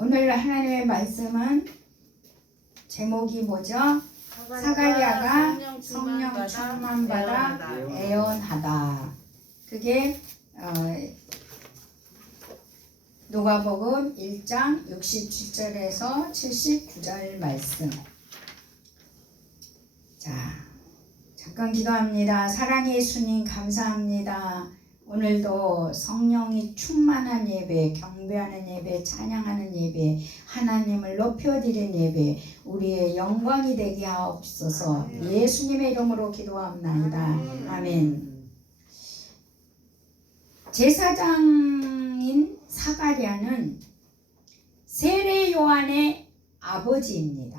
오늘 하나님의 말씀은 제목이 뭐죠? 사가랴가 성령 충만받아 애원하다. 그게 누가복음 1장 67절에서 79절 말씀. 자, 잠깐 기도합니다. 사랑의 예수님 감사합니다. 오늘도 성령이 충만한 예배, 경배하는 예배, 찬양하는 예배, 하나님을 높여드리는 예배, 우리의 영광이 되게 하옵소서. 예수님의 이름으로 기도합나이다. 아멘. 제사장인 사가랴는 세례 요한의 아버지입니다.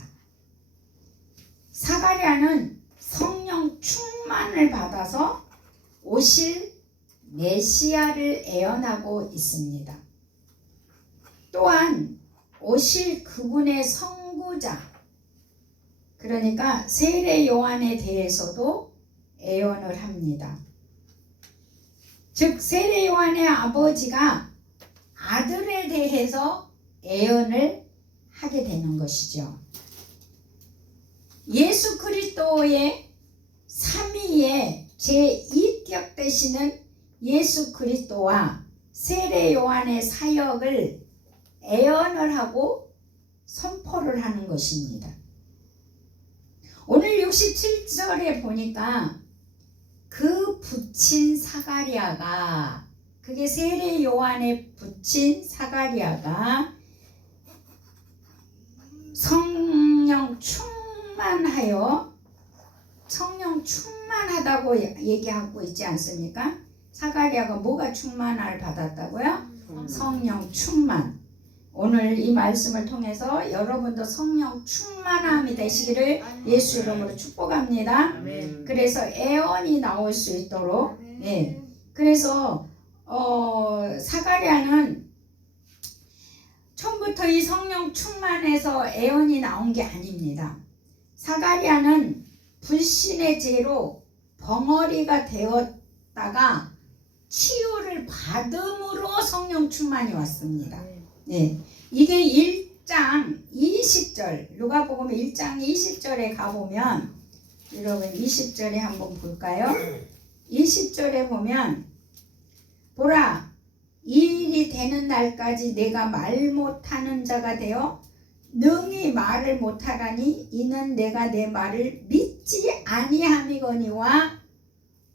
사가랴는 성령 충만을 받아서 오실 메시아를 애언하고 있습니다. 또한 오실 그분의 선구자, 그러니까 세례 요한에 대해서도 애언을 합니다. 즉 세례 요한의 아버지가 아들에 대해서 애언을 하게 되는 것이죠. 예수 그리스도의 삼위의 제2격 되시는 예수 그리스도와 세례 요한의 사역을 애언을 하고 선포를 하는 것입니다. 오늘 67절에 보니까 그 붙인 사가랴가, 그게 세례 요한의 붙인 사가랴가 성령 충만하다고 얘기하고 있지 않습니까? 사가랴가 뭐가 충만을 받았다고요? 성령 충만. 오늘 이 말씀을 통해서 여러분도 성령 충만함이 되시기를 예수 이름으로 축복합니다. 그래서 애언이 나올 수 있도록. 예. 그래서 사가랴는 처음부터 이 성령 충만해서 애언이 나온 게 아닙니다. 사가랴는 불신의 죄로 벙어리가 되었다가 치유를 받음으로 성령 충만이 왔습니다. 네. 이게 1장 20절, 누가복음 1장 20절에 가보면, 여러분 20절에 한번 볼까요? 20절에 보면, 보라, 이 일이 되는 날까지 내가 말 못하는 자가 되어 능히 말을 못하라니 이는 내가 내 말을 믿지 아니함이거니와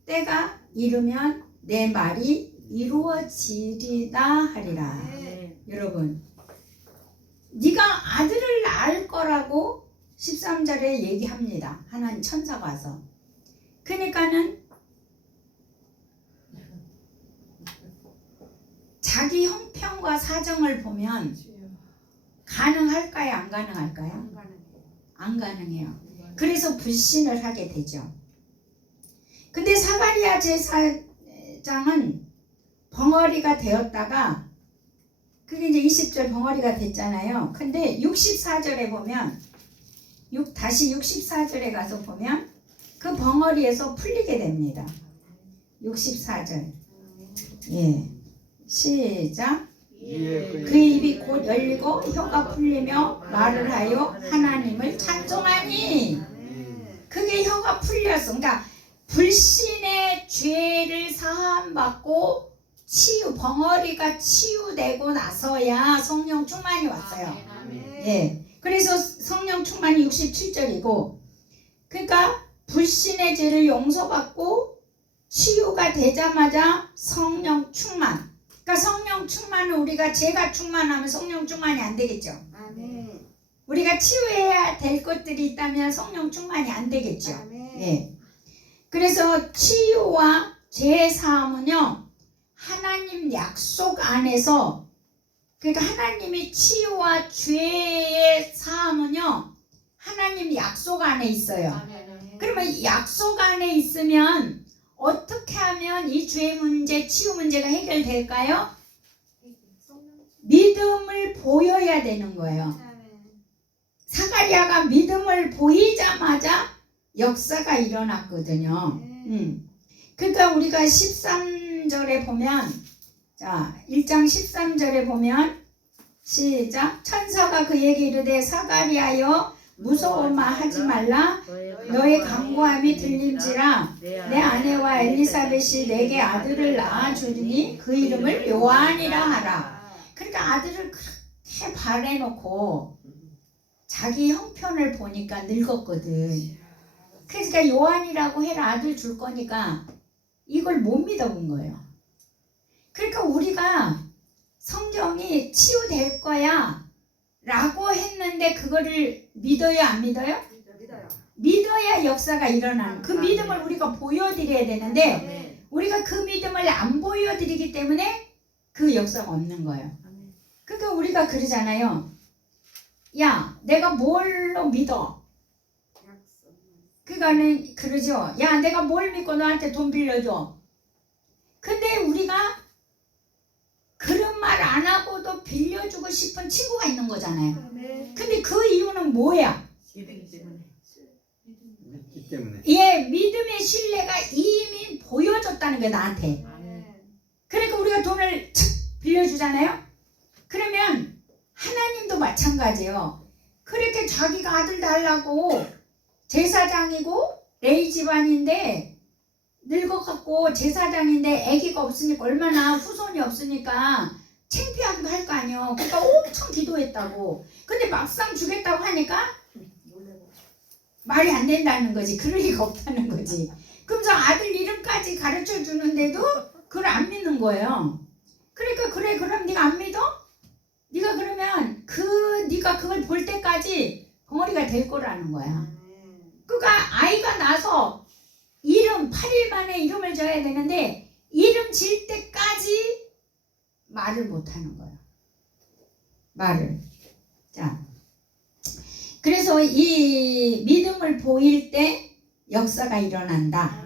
때가 이르면 내 말이 이루어지리다 하리라. 여러분, 네가 아들을 낳을 거라고 13절에 얘기합니다. 하나님 천사가 와서. 그러니까는 자기 형편과 사정을 보면 가능할까요? 안 가능할까요? 안 가능해요. 그래서 불신을 하게 되죠. 근데 사가랴 제사장은 벙어리가 되었다가, 그게 이제 20절 벙어리가 됐잖아요. 근데 64절에 보면, 다시 64절에 가서 보면 그 벙어리에서 풀리게 됩니다. 64절. 예. 시작. 그 입이 곧 열리고 혀가 풀리며 말을 하여 하나님을 찬송하니. 그게 혀가 풀렸어. 그러니까 불신의 죄를 사함받고 벙어리가 치유되고 나서야 성령 충만이 왔어요. 예. 그래서 성령 충만이 67절이고, 그러니까 불신의 죄를 용서받고 치유가 되자마자 성령 충만. 그러니까 성령 충만은 우리가 죄가 충만하면 성령 충만이 안 되겠죠. 우리가 치유해야 될 것들이 있다면 성령 충만이 안 되겠죠. 예. 그래서 치유와 죄 사함은요, 하나님 약속 안에서, 그러니까 하나님이 치유와 죄의 사함은요, 하나님 약속 안에 있어요. 그러면 약속 안에 있으면 어떻게 하면 이 죄 문제, 치유 문제가 해결될까요? 믿음을 보여야 되는 거예요. 사가랴가 믿음을 보이자마자 역사가 일어났거든요. 그러니까 우리가 13절에 보면, 자, 1장 13절에 보면 시작. 천사가 그에게 이르되 사가리아여 무서워마 하지 말라. 너의 간구함이 들림지라. 내 아내와 엘리사벳이 내게 아들을 낳아주리니 그 이름을 요한이라 하라. 그러니까 아들을 그렇게 바래놓고 자기 형편을 보니까 늙었거든. 그러니까 요한이라고 해라, 아들 줄 거니까 이걸 못 믿어본 거예요. 그러니까 우리가 성경이 치유될 거야 라고 했는데 그거를 믿어요, 안 믿어요? 믿어야 역사가 일어나는, 그 믿음을 우리가 보여드려야 되는데 우리가 그 믿음을 안 보여드리기 때문에 그 역사가 없는 거예요. 그러니까 우리가 그러잖아요. 야, 내가 뭘로 믿어? 그거는 그러죠. 야, 내가 뭘 믿고 너한테 돈 빌려줘? 근데 우리가 그런 말 안 하고도 빌려주고 싶은 친구가 있는 거잖아요. 근데 그 이유는 뭐야? 믿기 때문에. 예, 믿음의 신뢰가 이미 보여줬다는 게 나한테. 그러니까 우리가 돈을 빌려주잖아요. 그러면 하나님도 마찬가지예요. 그렇게 자기가 아들 달라고 제사장이고 레위 집안인데 늙어갖고 제사장인데 아기가 없으니까 얼마나 후손이 없으니까 창피하기도 할 거 아니에요. 그러니까 엄청 기도했다고. 근데 막상 주겠다고 하니까 말이 안 된다는 거지. 그럴 리가 없다는 거지. 그러면서 아들 이름까지 가르쳐 주는데도 그걸 안 믿는 거예요. 그러니까 그래, 그럼 네가 안 믿어? 네가 그러면 네가 그걸 볼 때까지 벙어리가 될 거라는 거야. 그러니까 아이가 나서 8일 만에 이름을 져야 되는데 이름 질 때까지 말을 못 하는 거예요. 말을. 자, 그래서 이 믿음을 보일 때 역사가 일어난다.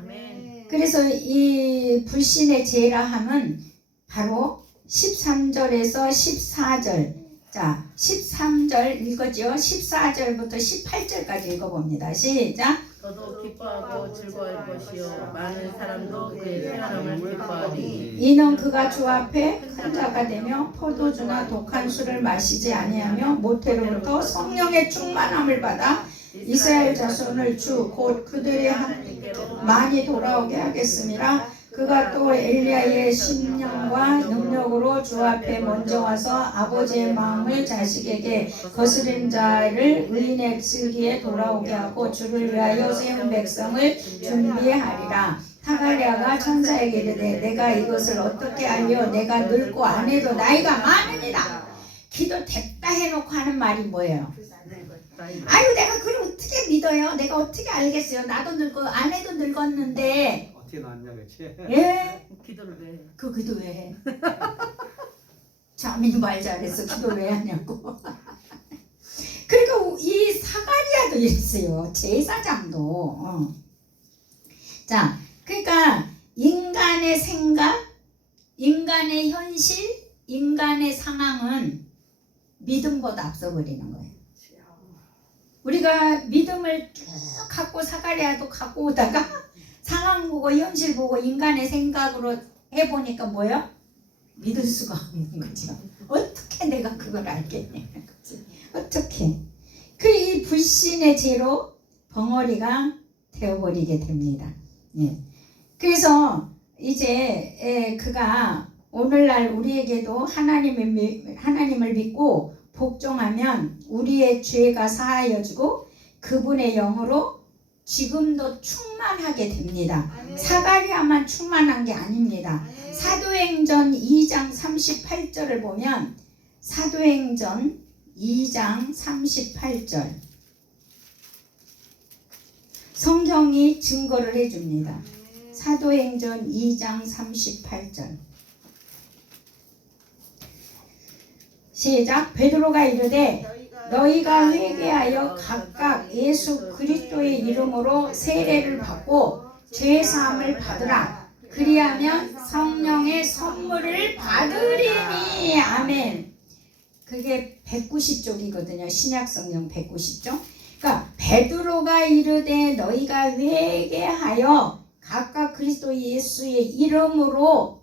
그래서 이 불신의 제라함은 바로 13절에서 14절. 자, 13절 읽었죠? 14절부터 18절까지 읽어봅니다. 시작. 저도 기뻐하고 즐거워할 것이요 많은 사람도 그의 태어남을 기뻐하리니 이는 그가 주 앞에 큰 자가 되며 포도주나 독한 술을 마시지 아니하며 모태로부터 성령의 충만함을 받아 이스라엘 자손을 주 곧 그들의 하나님께로 많이 돌아오게 하겠음이라. 그가 또 엘리야의 심령과 능력으로 주 앞에 먼저 와서 아버지의 마음을 자식에게 거스린 자를 의인의 슬기에 돌아오게 하고 주를 위하여 세운 백성을 준비하리라. 사가랴가 천사에게 이르되 내가 이것을 어떻게 알려? 내가 늙고 아내도 나이가 많으니라. 기도 됐다 해놓고 하는 말이 뭐예요? 아유, 내가 그걸 어떻게 믿어요? 내가 어떻게 알겠어요? 나도 늙고 아내도 늙었는데 어떻게 나왔냐 그렇지? 예? 기도를 왜 해? 그 기도 왜 해? 자민이 말 잘했어. 기도 왜 하냐고. 그러니까 이 사가리아도 이랬어요. 제사장도. 자, 그러니까 인간의 생각, 인간의 현실, 인간의 상황은 믿음보다 앞서버리는 거예요. 우리가 믿음을 쭉 갖고 사가리아도 갖고 오다가 상황 보고 현실 보고 인간의 생각으로 해보니까 뭐예요? 믿을 수가 없는 거죠. 어떻게 내가 그걸 알겠냐. 어떻게. 이 불신의 죄로 벙어리가 되어버리게 됩니다. 예. 그래서 이제 그가 오늘날 우리에게도 하나님을 믿고 복종하면 우리의 죄가 사하여지고 그분의 영으로 지금도 충만하게 됩니다. 사가랴만 충만한 게 아닙니다. 사도행전 2장 38절을 보면 사도행전 2장 38절 성경이 증거를 해줍니다. 사도행전 2장 38절 시작. 베드로가 이르되 너희가 회개하여 각각 예수 그리스도의 이름으로 세례를 받고 죄 사함을 받으라. 그리하면 성령의 선물을 받으리니. 아멘. 그게 190쪽이거든요. 신약성경 190쪽. 그러니까 베드로가 이르되 너희가 회개하여 각각 그리스도 예수의 이름으로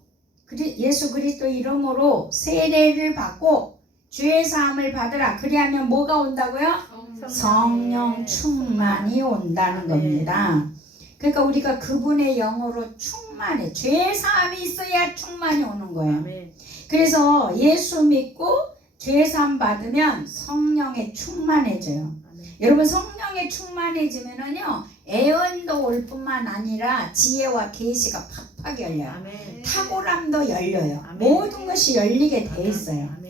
예수 그리스도 이름으로 세례를 받고 죄 사함을 받으라. 그리하면 뭐가 온다고요? 성령 충만이 온다는 겁니다. 그러니까 우리가 그분의 영으로 충만해. 죄 사함이 있어야 충만이 오는 거예요. 아멘. 그래서 예수 믿고 죄 사함 받으면 성령에 충만해져요. 아멘. 여러분 성령에 충만해지면은요 애언도 올 뿐만 아니라 지혜와 계시가 팍팍 열려요. 아멘. 탁월함도 열려요. 아멘. 모든 것이 열리게 돼 있어요. 아멘.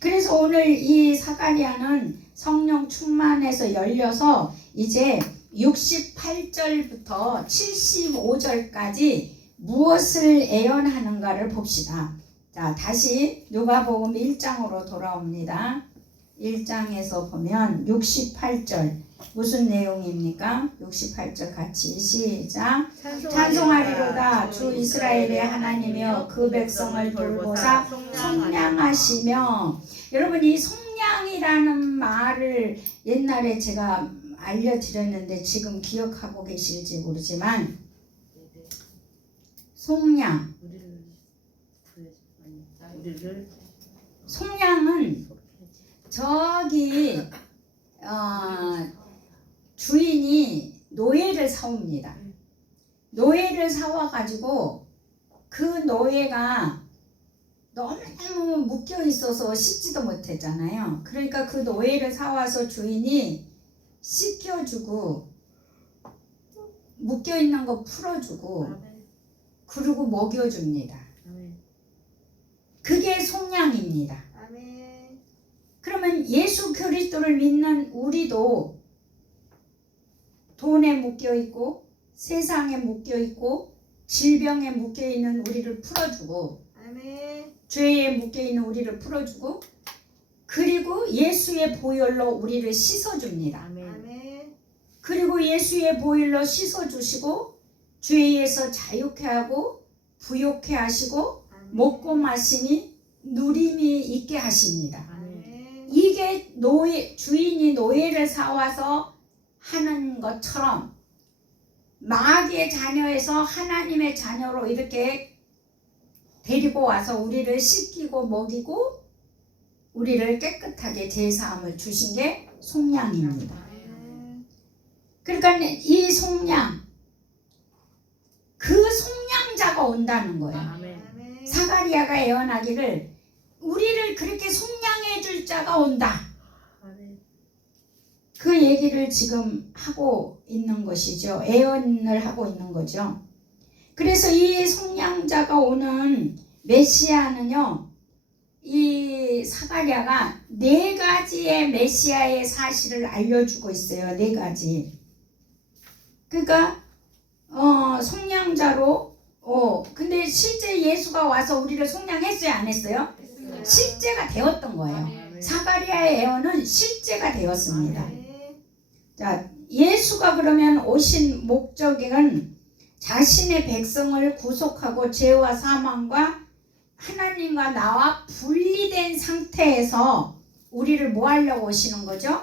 그래서 오늘 이 사가랴는 성령 충만해서 열려서 이제 68절부터 75절까지 무엇을 애언하는가를 봅시다. 자, 다시 누가복음 1장으로 돌아옵니다. 1장에서 보면 68절 무슨 내용입니까? 68절 같이 시작. 찬송하리로다 주 이스라엘의 하나님이여 그 백성을 돌보사 속량하시며. 여러분 이 속량이라는 말을 옛날에 제가 알려드렸는데 지금 기억하고 계실지 모르지만 속량 속량은 저기 주인이 노예를 사옵니다. 노예를 사와가지고 그 노예가 너무 묶여 있어서 씻지도 못했잖아요. 그러니까 그 노예를 사와서 주인이 씻겨주고 묶여 있는 거 풀어주고 그리고 먹여줍니다. 그게 속량입니다. 그러면 예수 그리스도를 믿는 우리도 돈에 묶여 있고 세상에 묶여 있고 질병에 묶여 있는 우리를 풀어주고 죄에 묶여 있는 우리를 풀어주고 그리고 예수의 보혈로 우리를 씻어줍니다. 그리고 예수의 보혈로 씻어주시고 죄에서 자유케 하고 부욕케 하시고 먹고 마심이 누림이 있게 하십니다. 이게 주인이 노예를 사와서 하는 것처럼 마귀의 자녀에서 하나님의 자녀로 이렇게 데리고 와서 우리를 씻기고 먹이고 우리를 깨끗하게 제사함을 주신 게 속량입니다. 그러니까 이 속량, 그 속량자가 온다는 거예요. 사가랴가 예언하기를 우리를 그렇게 속량해 줄 자가 온다. 그 얘기를 지금 하고 있는 것이죠. 예언을 하고 있는 거죠. 그래서 이 속량자가 오는 메시아는요, 이 사가랴가 4가지의 메시아의 사실을 알려주고 있어요. 4가지. 그러니까 속량자로 근데 실제 예수가 와서 우리를 속량했어요, 안 했어요? 실제가 되었던 거예요. 사가랴의 예언은 실제가 되었습니다. 자, 예수가 그러면 오신 목적은 자신의 백성을 구속하고 죄와 사망과 하나님과 나와 분리된 상태에서 우리를 뭐 하려고 오시는 거죠?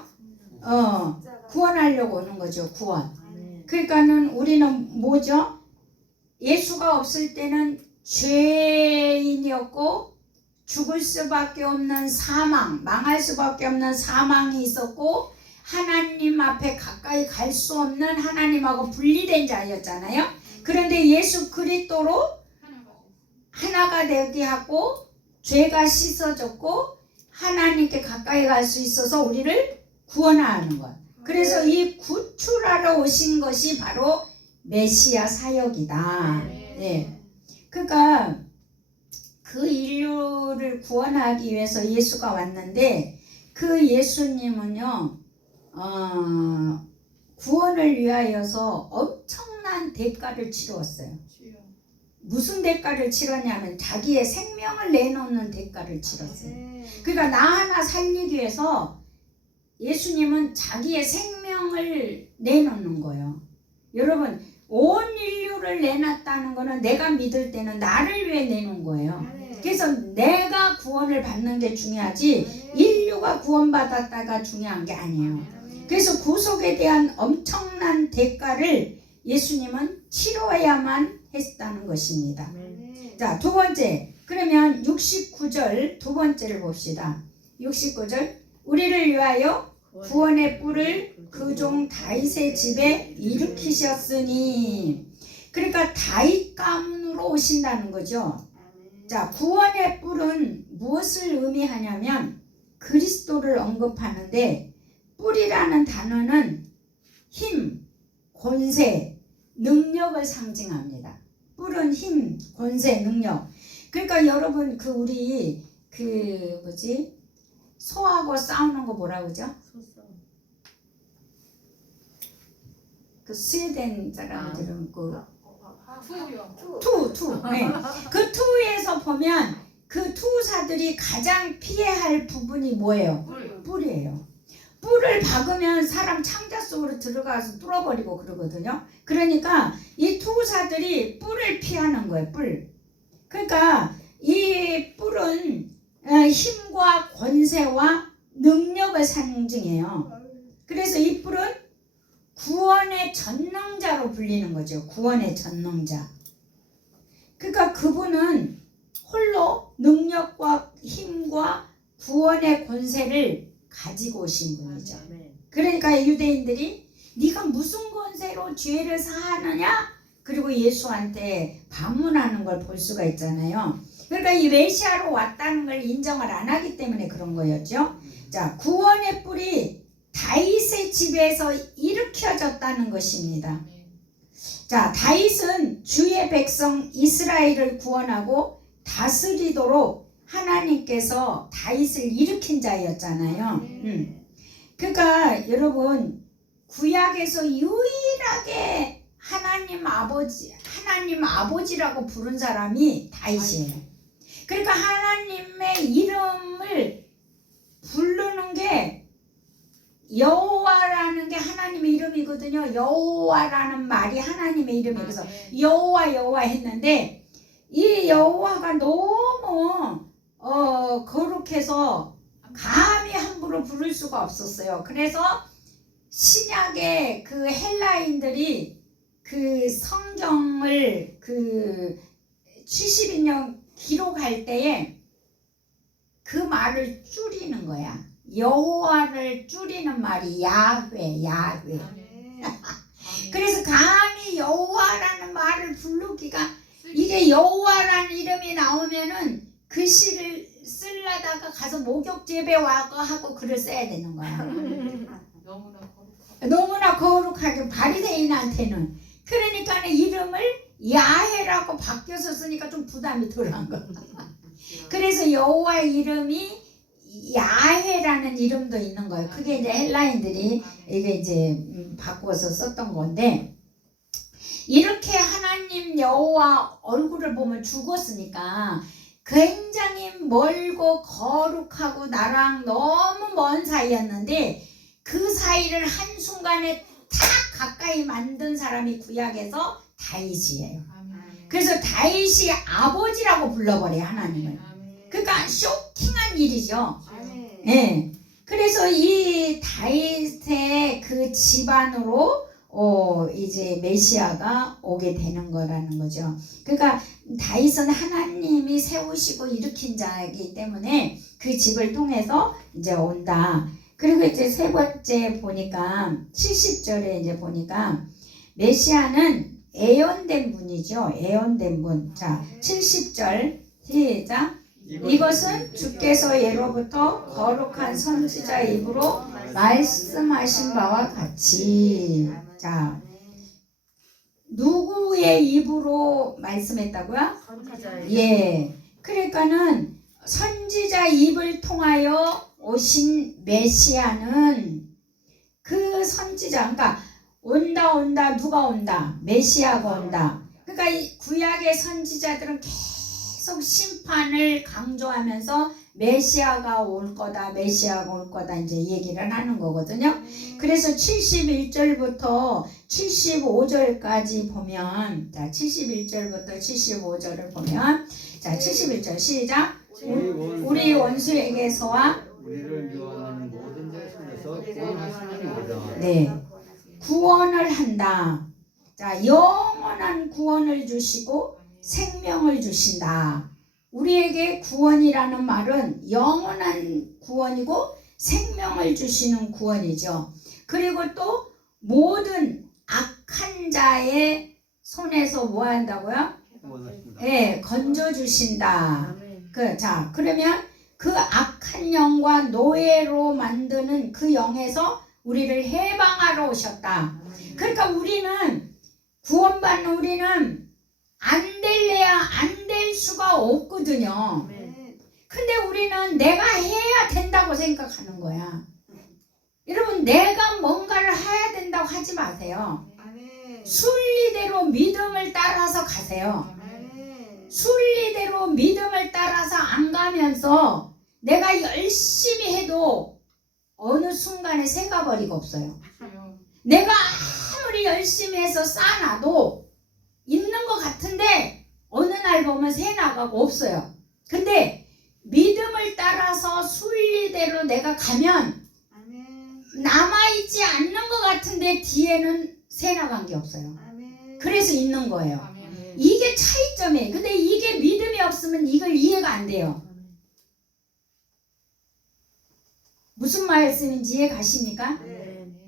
구원하려고 오는 거죠. 구원. 그러니까는 우리는 뭐죠? 예수가 없을 때는 죄인이었고 죽을 수밖에 없는 사망, 망할 수밖에 없는 사망이 있었고 하나님 앞에 가까이 갈 수 없는 하나님하고 분리된 자였잖아요. 그런데 예수 그리스도로 하나가 되게 하고 죄가 씻어졌고 하나님께 가까이 갈 수 있어서 우리를 구원하는 것. 그래서 이 구출하러 오신 것이 바로 메시아 사역이다. 네. 그러니까 그 인류를 구원하기 위해서 예수가 왔는데 그 예수님은요 구원을 위하여서 엄청난 대가를 치루었어요. 무슨 대가를 치렀냐면 자기의 생명을 내놓는 대가를 치렀어요. 그러니까 나 하나 살리기 위해서 예수님은 자기의 생명을 내놓는 거예요. 여러분 온 인류를 내놨다는 거는 내가 믿을 때는 나를 위해 내놓은 거예요. 그래서 내가 구원을 받는 게 중요하지 인류가 구원받았다가 중요한 게 아니에요. 그래서 구속에 대한 엄청난 대가를 예수님은 치러야만 했다는 것입니다. 자, 두 번째. 그러면 69절 두 번째를 봅시다. 69절 우리를 위하여 구원의 뿔을 그 종 다윗의 집에 일으키셨으니. 그러니까 다윗 가문으로 오신다는 거죠. 자, 구원의 뿔은 무엇을 의미하냐면 그리스도를 언급하는데, 뿔이라는 단어는 힘, 권세, 능력을 상징합니다. 뿔은 힘, 권세, 능력. 그러니까 여러분 우리 소하고 싸우는 거 뭐라 그러죠? 그 스웨덴 사람들은 투. 네. 그 투에서 보면 그 투사들이 가장 피해야 할 부분이 뭐예요? 뿔이에요. 뿔을 박으면 사람 창자 속으로 들어가서 뚫어버리고 그러거든요. 그러니까 이 투사들이 뿔을 피하는 거예요. 뿔. 그러니까 이 뿔은 힘과 권세와 능력을 상징해요. 그래서 이 뿔은 구원의 전능자로 불리는 거죠. 구원의 전능자. 그러니까 그분은 홀로 능력과 힘과 구원의 권세를 가지고 오신 분이죠. 그러니까 유대인들이 네가 무슨 권세로 죄를 사하느냐? 그리고 예수한테 반문하는 걸 볼 수가 있잖아요. 그러니까 이 메시아로 왔다는 걸 인정을 안 하기 때문에 그런 거였죠. 자, 구원의 뿔이 다윗의 집에서 일으켜졌다는 것입니다. 자, 다윗은 주의 백성 이스라엘을 구원하고 다스리도록 하나님께서 다윗을 일으킨 자였잖아요. 그러니까 여러분 구약에서 유일하게 하나님 아버지라고 부른 사람이 다윗이에요. 그러니까 하나님의 이름을 부르는 게 여호와라는 게 하나님의 이름이거든요. 여호와라는 말이 하나님의 이름이에요. 그래서 여호와 했는데 이 여호와가 너무 거룩해서 감히 함부로 부를 수가 없었어요. 그래서 신약의 그 헬라인들이 그 성경을 70인용 기록할 때에 그 말을 줄이는 거야. 여호와를 줄이는 말이 야훼. 그래서 감히 여호와라는 말을 부르기가, 이게 여호와라는 이름이 나오면은 그 시를 쓰려다가 가서 목욕제배 와서 하고 글을 써야 되는 거야. 너무나 거룩하게 바리새인한테는. 그러니까 이름을 야훼라고 바뀌어서 쓰니까 좀 부담이 덜한 거. 그래서 여호와의 이름이 야훼라는 이름도 있는 거예요. 그게 이제 헬라인들이 이게 이제 바꿔서 썼던 건데, 이렇게 하나님 여호와 얼굴을 보면 죽었으니까 굉장히 멀고 거룩하고 나랑 너무 먼 사이였는데 그 사이를 한순간에 탁 가까이 만든 사람이 구약에서 다윗이에요. 그래서 다윗이 아버지라고 불러버려요, 하나님을. 그러니까 쇼킹한 일이죠. 네. 그래서 이 다윗의 그 집안으로 이제 메시아가 오게 되는 거라는 거죠. 그러니까 다윗은 하나님이 세우시고 일으킨 자이기 때문에 그 집을 통해서 이제 온다. 그리고 이제 세 번째 보니까 70절에 이제 보니까 메시아는 애언된 분이죠. 애언된 분. 자, 70절 시작. 이것은 주께서 예로부터 거룩한 선지자 입으로 말씀하신 바와 같이. 자, 누구의 입으로 말씀했다고요? 예. 그러니까는 선지자 입을 통하여 오신 메시아는 그 선지자, 그러니까 온다 누가 온다? 메시아가 온다. 그러니까 이 구약의 선지자들은 계속 심판을 강조하면서 메시아가 올 거다 이제 얘기를 하는 거거든요. 그래서 71절부터 75절까지 보면, 자, 71절부터 75절을 보면, 자, 71절 시작. 우리 원수에게서와 우리를 미워하는 모든 자의 손에서 구원하시느니라. 네, 구원을 한다. 자, 영원한 구원을 주시고 생명을 주신다. 우리에게 구원이라는 말은 영원한 구원이고 생명을 주시는 구원이죠. 그리고 또 모든 악한 자의 손에서 뭐 한다고요? 구원하신다. 예, 건져 주신다. 아멘. 그러면 그 악한 영과 노예로 만드는 그 영에서 우리를 해방하러 오셨다. 그러니까 우리는 구원받는 우리는 안 될래야 안 될 수가 없거든요. 아멘. 근데 우리는 내가 해야 된다고 생각하는 거야. 여러분, 내가 뭔가를 해야 된다고 하지 마세요. 순리대로 믿음을 따라서 가세요. 순리대로 믿음을 따라서 안 가면서 내가 열심히 해도 어느 순간에 새가 버리고 없어요. 내가 아무리 열심히 해서 쌓아놔도 있는 것 같은데 어느 날 보면 새 나가고 없어요. 근데 믿음을 따라서 순리대로 내가 가면 남아있지 않는 것 같은데 뒤에는 새 나간 게 없어요. 그래서 있는 거예요. 이게 차이점이에요. 근데 이게 믿음이 없으면 이걸 이해가 안 돼요. 무슨 말씀인지 이해 가십니까?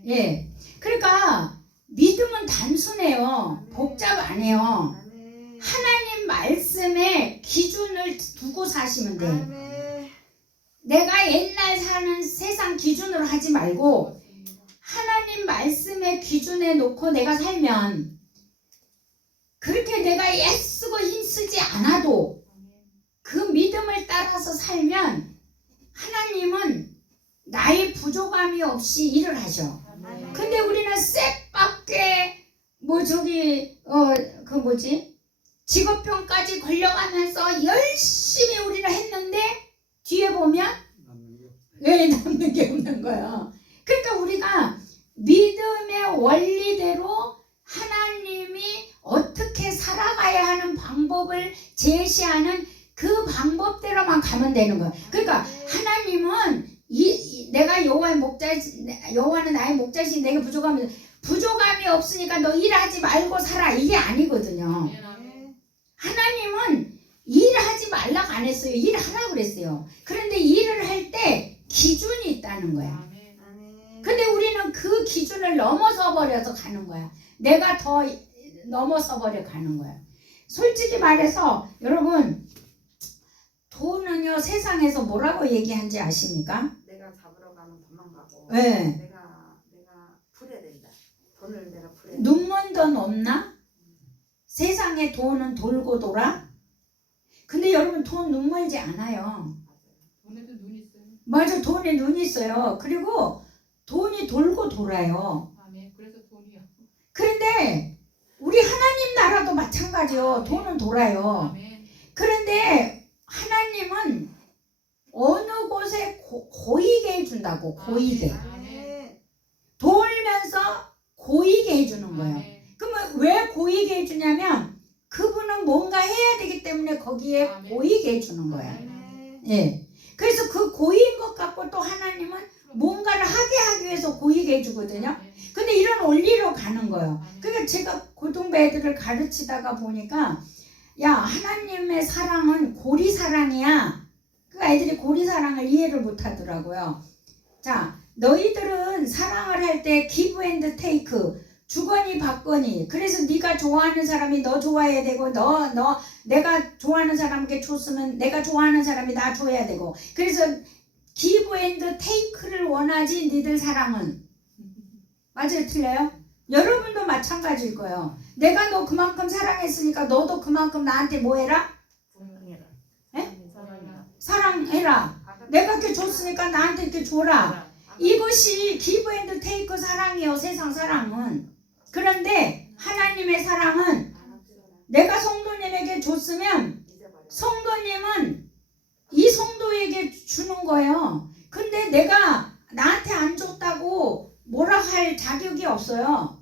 예. 그러니까 믿음은 단순해요. 복잡 안 해요. 하나님 말씀에 기준을 두고 사시면 돼. 내가 옛날 사는 세상 기준으로 하지 말고 하나님 말씀의 기준에 놓고 내가 살면 그렇게 내가 애쓰고 힘쓰지 않아도 그 믿음을 따라서 살면 하나님은 나의 부족함이 없이 일을 하셔. 근데 우리는 쎄밖에 직업병까지 걸려가면서 열심히 우리는 했는데 뒤에 보면 왜 남는 게 없는 거야. 그러니까 우리가 믿음의 원리대로 하나님이 어떻게 살아가야 하는 방법을 제시하는 그 방법대로만 가면 되는 거야. 그러니까 하나님은 내가 여호와는 나의 목자신 내게 부족함이 없으니까 너 일하지 말고 살아 이게 아니거든요. 하나님은 일하지 말라고 안 했어요. 일하라고 그랬어요. 그런데 일을 할 때 기준이 있다는 거야. 근데 우리는 그 기준을 넘어서 버려서 가는 거야. 내가 더 넘어서 버려 가는 거야. 솔직히 말해서 여러분, 돈은요 세상에서 뭐라고 얘기한지 아십니까? 내가 잡으러 가면 도망가고. 네. 내가 풀어야 된다. 돈을 내가 풀어야 된다. 눈먼 돈 없나? 세상에 돈은 돌고 돌아? 근데 여러분 돈 눈멀지 않아요. 돈에도 눈 있어요. 맞아, 돈에 눈이 있어요. 그리고 돈이 돌고 돌아요. 아멘. 그래서 돈이요. 그런데 우리 하나님 나라도 마찬가지요. 돈은 돌아요. 아멘. 그런데 하나님은 어느 곳에 고이게 해준다고. 고이게. 아멘. 돌면서 고이게 해주는 거예요. 아멘. 그러면 왜 고이게 해주냐면 그분은 뭔가 해야 되기 때문에 거기에 아멘. 고이게 해주는 거예요. 아멘. 예. 그래서 그 고이인 것 같고 또 하나님은 뭔가를 하기 위해서 고이게 해주거든요. 아멘. 근데 이런 원리로 가는 거예요. 아멘. 그러니까 제가 고등부 애들을 가르치다가 보니까 야, 하나님의 사랑은 고리 사랑이야. 그 애들이 고리 사랑을 이해를 못 하더라고요. 자, 너희들은 사랑을 할 때 give and take, 주거니 받거니. 그래서 네가 좋아하는 사람이 너 좋아해야 되고 내가 좋아하는 사람에게 줬으면 내가 좋아하는 사람이 나 줘야 되고. 그래서 give and take를 원하지 니들 사랑은. 맞아요? 틀려요? 여러분도 마찬가지일 거예요. 내가 너 그만큼 사랑했으니까 너도 그만큼 나한테 뭐 해라? 사랑해라. 에? 사랑해라. 사랑해라. 내가 이렇게 줬으니까 나한테 이렇게 줘라. 이것이 give and take 사랑이에요. 세상 사랑은. 그런데 하나님의 사랑은 내가 성도님에게 줬으면 성도님은 이 성도에게 주는 거예요. 근데 내가 나한테 안 줬다고 뭐라 할 자격이 없어요.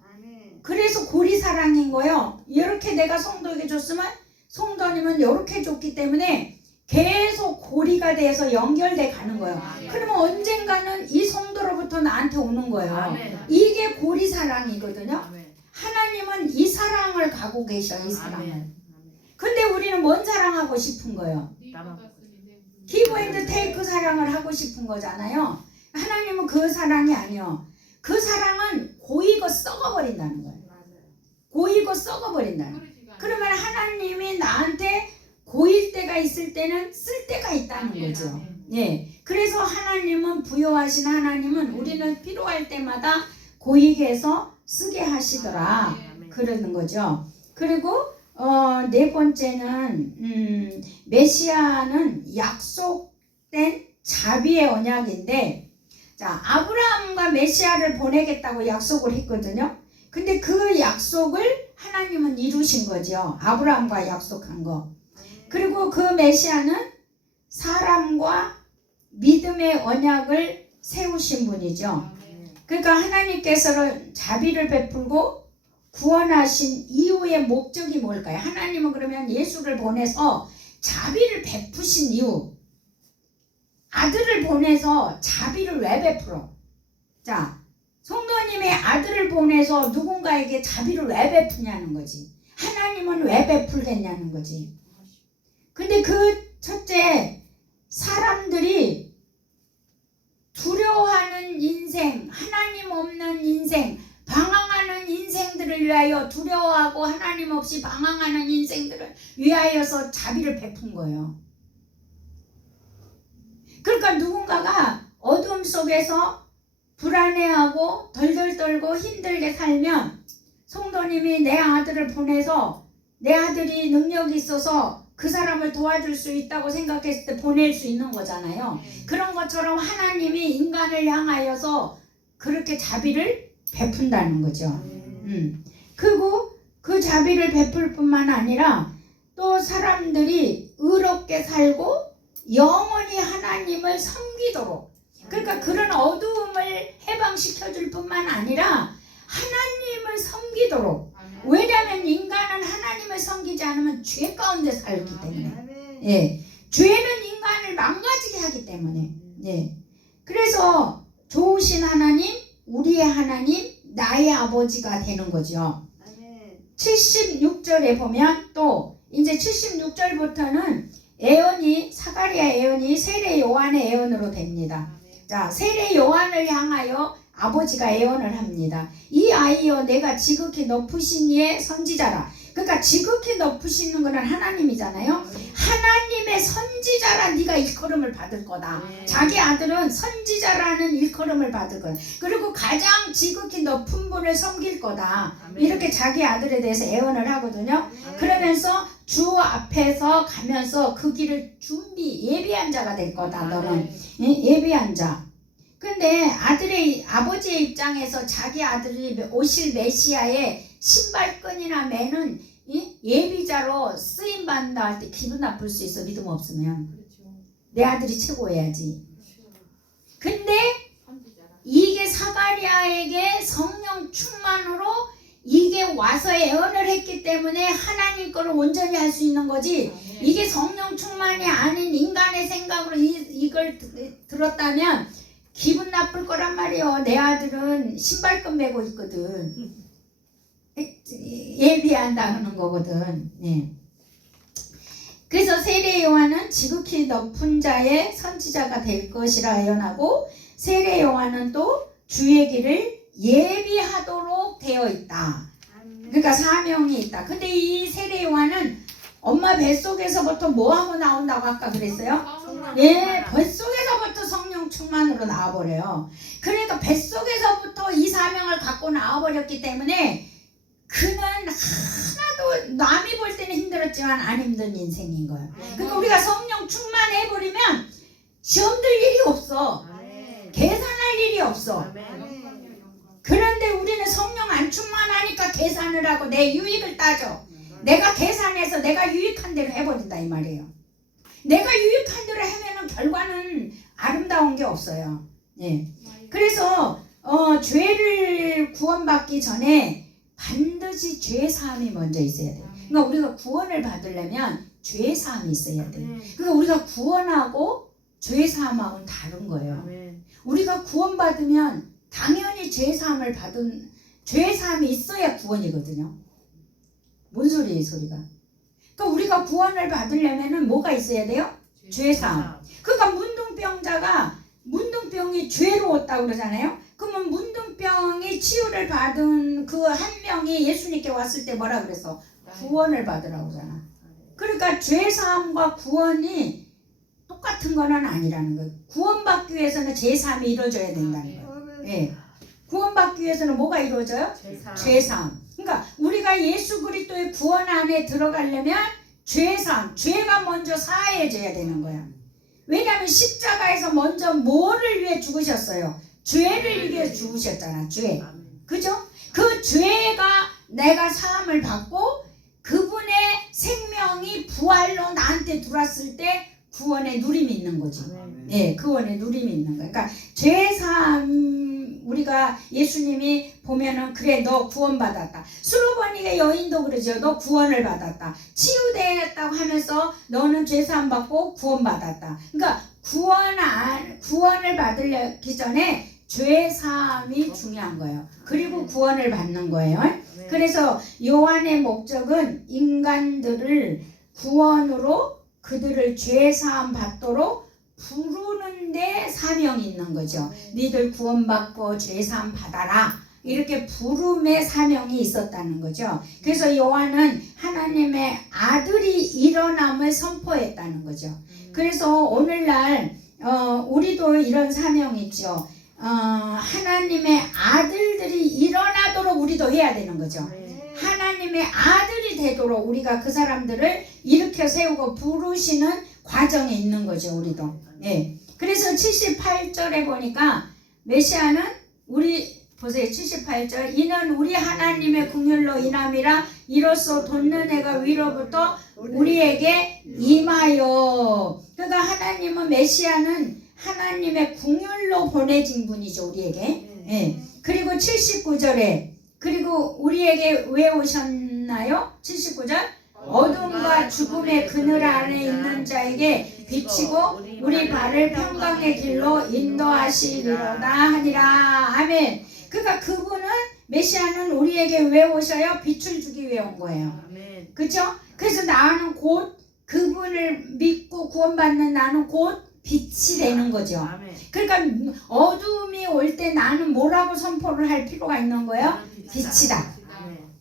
그래서 고리 사랑인 거예요. 이렇게 내가 성도에게 줬으면 성도님은 이렇게 줬기 때문에 계속 고리가 돼서 연결돼 가는 거예요. 그러면 언젠가는 이 성도로부터 나한테 오는 거예요. 아멘. 이게 고리 사랑이거든요. 아멘. 하나님은 이 사랑을 가고 계셔. 이 사랑을. 아멘. 근데 우리는 뭔 사랑하고 싶은 거예요? 기브 앤드 테이크 사랑을 하고 싶은 거잖아요. 하나님은 그 사랑이 아니요. 그 사랑은 고이고 썩어버린다는 거예요. 고이고 썩어버린다는 거예요. 그러면 하나님이 나한테 고일 때가 있을 때는 쓸 때가 있다는 거죠. 예. 그래서 하나님은 부여하신 하나님은 우리는 필요할 때마다 고이게 해서 쓰게 하시더라. 그러는 거죠. 그리고 네 번째는 메시아는 약속된 자비의 언약인데, 자, 아브라함과 메시아를 보내겠다고 약속을 했거든요. 근데 그 약속을 하나님은 이루신 거죠. 아브라함과 약속한 거. 그리고 그 메시아는 사람과 믿음의 언약을 세우신 분이죠. 그러니까 하나님께서는 자비를 베풀고 구원하신 이유의 목적이 뭘까요? 하나님은 그러면 예수를 보내서 자비를 베푸신 이유, 아들을 보내서 자비를 왜 베풀어? 자, 성도님의 아들을 보내서 누군가에게 자비를 왜 베푸냐는 거지. 하나님은 왜 베풀겠냐는 거지. 근데 그 첫째, 사람들이 두려워하는 인생, 하나님 없는 인생, 방황하는 인생들을 위하여, 두려워하고 하나님 없이 방황하는 인생들을 위하여서 자비를 베푼 거예요. 그러니까 누군가가 어둠 속에서 불안해하고 덜덜 떨고 힘들게 살면 성도님이 내 아들을 보내서 내 아들이 능력이 있어서 그 사람을 도와줄 수 있다고 생각했을 때 보낼 수 있는 거잖아요. 그런 것처럼 하나님이 인간을 향하여서 그렇게 자비를 베푼다는 거죠. 그리고 그 자비를 베풀 뿐만 아니라 또 사람들이 의롭게 살고 영원히 하나님을 섬기도록, 그러니까 그런 어두움을 해방시켜 줄 뿐만 아니라 하나님을 섬기도록. 왜냐하면 인간은 하나님을 섬기지 않으면 죄 가운데 살기 때문에. 예, 죄는 인간을 망가지게 하기 때문에. 예, 그래서 좋으신 하나님, 우리의 하나님, 나의 아버지가 되는 거죠. 76절에 보면 또 이제 76절부터는 애언이, 사가랴 애언이 세례 요한의 애언으로 됩니다. 자, 세례 요한을 향하여 아버지가 애언을 합니다. 이 아이여, 내가 지극히 높으신 이의 선지자라. 그러니까 지극히 높으시는 거는 하나님이잖아요. 하나님의 선지자라 네가 일컬음을 받을 거다. 자기 아들은 선지자라는 일컬음을 받을 거다. 그리고 가장 지극히 높은 분을 섬길 거다. 이렇게 자기 아들에 대해서 애언을 하거든요. 그러면서 주 앞에서 가면서 그 길을 예비한 자가 될 거다. 너는 예비한 자. 근데 아버지의 입장에서 자기 아들이 오실 메시아의 신발끈이나 매는 예비자로 쓰임받는다 할 때 기분 나쁠 수 있어. 믿음 없으면. 내 아들이 최고해야지. 근데 이게 사가랴에게 성령 충만으로 이게 와서 애언을 했기 때문에 하나님 거를 온전히 할 수 있는 거지. 이게 성령 충만이 아닌 인간의 생각으로 이걸 들었다면 기분 나쁠 거란 말이에요. 내 아들은 신발끈 매고 있거든. 예비한다는 거거든. 예. 그래서 세례 요한은 지극히 높은 자의 선지자가 될 것이라 예언하고, 세례 요한은 또 주의 길을 예비하도록 되어 있다. 그러니까 사명이 있다. 근데 이 세례 요한은 엄마 뱃속에서부터 뭐하고 나온다고 아까 그랬어요? 예, 뱃속에서부터 성령 충만으로 나와버려요. 그러니까 뱃속에서부터 이 사명을 갖고 나와버렸기 때문에 그는 하나도 남이 볼 때는 힘들었지만 안 힘든 인생인 거예요. 그러니까 우리가 성령 충만해버리면 시험 들 일이 없어. 계산할 일이 없어. 그런데 우리는 성령 안 충만하니까 계산을 하고 내 유익을 따져. 내가 계산해서 내가 유익한 대로 해버린다 이 말이에요. 내가 유익한 대로 하면은 결과는 아름다운 게 없어요. 예. 그래서 죄를 구원받기 전에 반드시 죄 사함이 먼저 있어야 돼요. 그러니까 우리가 구원을 받으려면 죄 사함이 있어야 돼요. 그러니까 우리가 구원하고 죄 사함하고는 다른 거예요. 우리가 구원받으면 당연히 죄 사함을 받은 죄 사함이 있어야 구원이거든요. 뭔 소리예요, 이 소리가? 그러니까 우리가 구원을 받으려면은 뭐가 있어야 돼요? 죄사함. 그러니까 문둥병이 죄로웠다고 그러잖아요. 그러면 문둥병이 치유를 받은 그 한 명이 예수님께 왔을 때 뭐라 그랬어? 구원을 받으라고 그러잖아. 그러니까 죄사함과 구원이 똑같은 거는 아니라는 거예요. 구원받기 위해서는 죄사함이 이루어져야 된다는 거예요. 예. 구원받기 위해서는 뭐가 이루어져요? 죄사함. 그러니까 우리가 예수 그리스도의 구원 안에 들어가려면 죄사함, 죄가 먼저 사해져야 되는 거야. 왜냐하면 십자가에서 먼저 뭐를 위해 죽으셨어요? 죄를 위해 죽으셨잖아. 죄. 그죠? 그 죄가 내가 사함을 받고 그분의 생명이 부활로 나한테 들어왔을 때 구원의 누림이 있는 거지. 예, 구원의 누림이 있는 거야. 그러니까 죄사함 우리가 예수님이 보면은 그래 너 구원받았다. 수로보니의 여인도 그러죠. 너 구원을 받았다. 치유되었다고 하면서 너는 죄사함 받고 구원받았다. 그러니까 구원을 받으기 전에 죄사함이 중요한 거예요. 그리고 구원을 받는 거예요. 그래서 요한의 목적은 인간들을 구원으로 그들을 죄사함 받도록 부르는데 사명이 있는 거죠. 니들 구원받고 죄사함 받아라. 이렇게 부름의 사명이 있었다는 거죠. 그래서 요한은 하나님의 아들이 일어남을 선포했다는 거죠. 그래서 오늘날 우리도 이런 사명이 있죠. 하나님의 아들들이 일어나도록 우리도 해야 되는 거죠. 하나님의 아들이 되도록 우리가 그 사람들을 일으켜 세우고 부르시는 과정에 있는 거죠. 우리도. 예. 그래서 78절에 보니까 메시아는 우리 보세요. 78절 이는 우리 하나님의 긍휼로 인함이라 이로써 돕는 애가 위로부터 우리에게 임하여. 그러니까 하나님은 메시아는 하나님의 긍휼로 보내진 분이죠. 우리에게. 예. 그리고 79절에 그리고 우리에게 왜 오셨나요? 79절 어둠과 죽음의 그늘 안에 있는 자에게 비치고 우리 발을 평강의 길로 인도하시리로다 하니라. 아멘. 그러니까 그분은 메시아는 우리에게 왜 오셔요? 빛을 주기 위해 온 거예요. 그렇죠? 그래서 나는 곧 그분을 믿고 구원받는 나는 곧 빛이 되는 거죠. 그러니까 어둠이 올 때 나는 뭐라고 선포를 할 필요가 있는 거예요? 빛이다.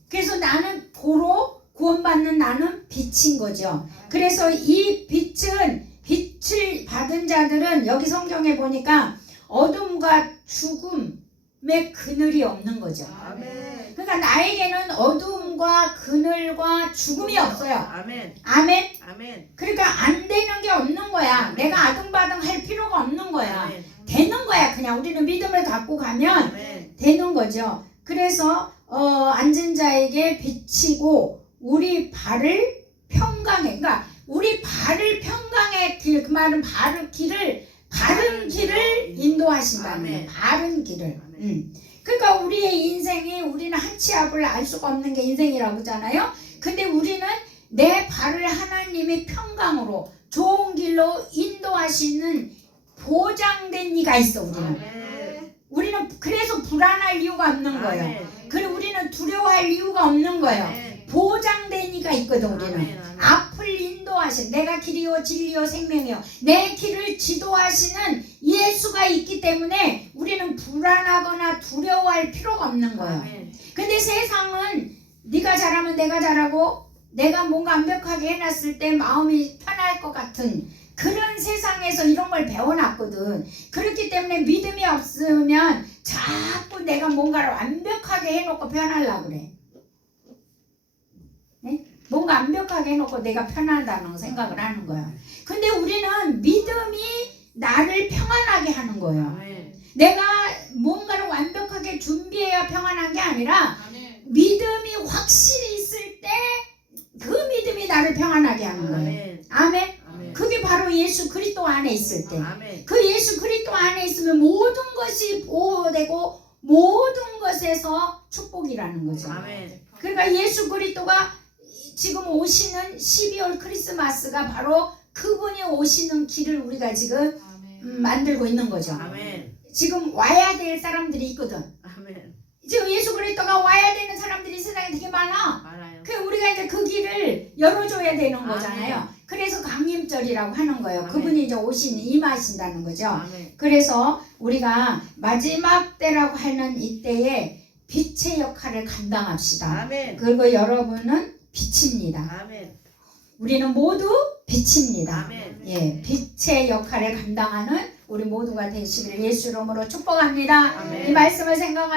그래서 나는 도로 구원받는 나는 빛인 거죠. 그래서 이 빛을 받은 자들은 여기 성경에 보니까 어둠과 죽음의 그늘이 없는 거죠. 그러니까 나에게는 어둠과 그늘과 죽음이 없어요. 아멘. 그러니까 안 되는 게 없는 거야. 내가 아등바등 할 필요가 없는 거야. 되는 거야. 그냥 우리는 믿음을 갖고 가면 되는 거죠. 그래서 앉은 자에게 비치고 우리 발을 평강에, 그러니까 우리 발을 평강의 길, 그 말은 바른 길을 인도하신다는 거예요. 바른 길을. 그러니까 우리의 인생이 우리는 한 치 앞을 알 수가 없는 게 인생이라고 하잖아요. 근데 우리는 내 발을 하나님이 평강으로 좋은 길로 인도하시는 보장된 이가 있어. 우리는 그래서 불안할 이유가 없는 거예요. 그리고 우리는 두려워할 이유가 없는 거예요. 보장된 이가 있거든. 우리는 앞을 인도하신 내가 길이요 진리요 생명이요 내 길을 지도하시는 예수가 있기 때문에 우리는 불안하거나 두려워할 필요가 없는 거예요. 근데 세상은 네가 잘하면 내가 잘하고 내가 뭔가 완벽하게 해놨을 때 마음이 편할 것 같은 그런 세상에서 이런 걸 배워놨거든. 그렇기 때문에 믿음이 없으면 자꾸 내가 뭔가를 완벽하게 해놓고 편하려고 그래. 네? 뭔가 완벽하게 해놓고 내가 편하다는 생각을 하는 거야. 근데 우리는 믿음이 나를 평안하게 하는 거예요. 내가 뭔가를 완벽하게 준비해야 평안한 게 아니라 믿음이 확실히 있을 때 그 믿음이 나를 평안하게 하는 거예요. 아멘. 그게 바로 예수 그리스도 안에 있을 때. 그 예수 그리스도 안에 있으면 모든 것이 보호되고 모든 것에서 축복이라는 거죠. 그러니까 예수 그리스도가 지금 오시는 12월 크리스마스가 바로 그분이 오시는 길을 우리가 지금 만들고 있는 거죠. 지금 와야 될 사람들이 있거든. 지금 예수 그리스도가 와야 되는 사람들이 세상에 되게 많아. 우리가 이제 그 길을 열어줘야 되는 아멘. 거잖아요. 그래서 강림절이라고 하는 거예요. 아멘. 그분이 이제 임하신다는 거죠. 아멘. 그래서 우리가 마지막 때라고 하는 이때에 빛의 역할을 감당합시다. 아멘. 그리고 여러분은 빛입니다. 아멘. 우리는 모두 빛입니다. 아멘. 예, 빛의 역할을 감당하는 우리 모두가 되시기를 예수 이름으로 축복합니다. 아멘. 이 말씀을 생각하는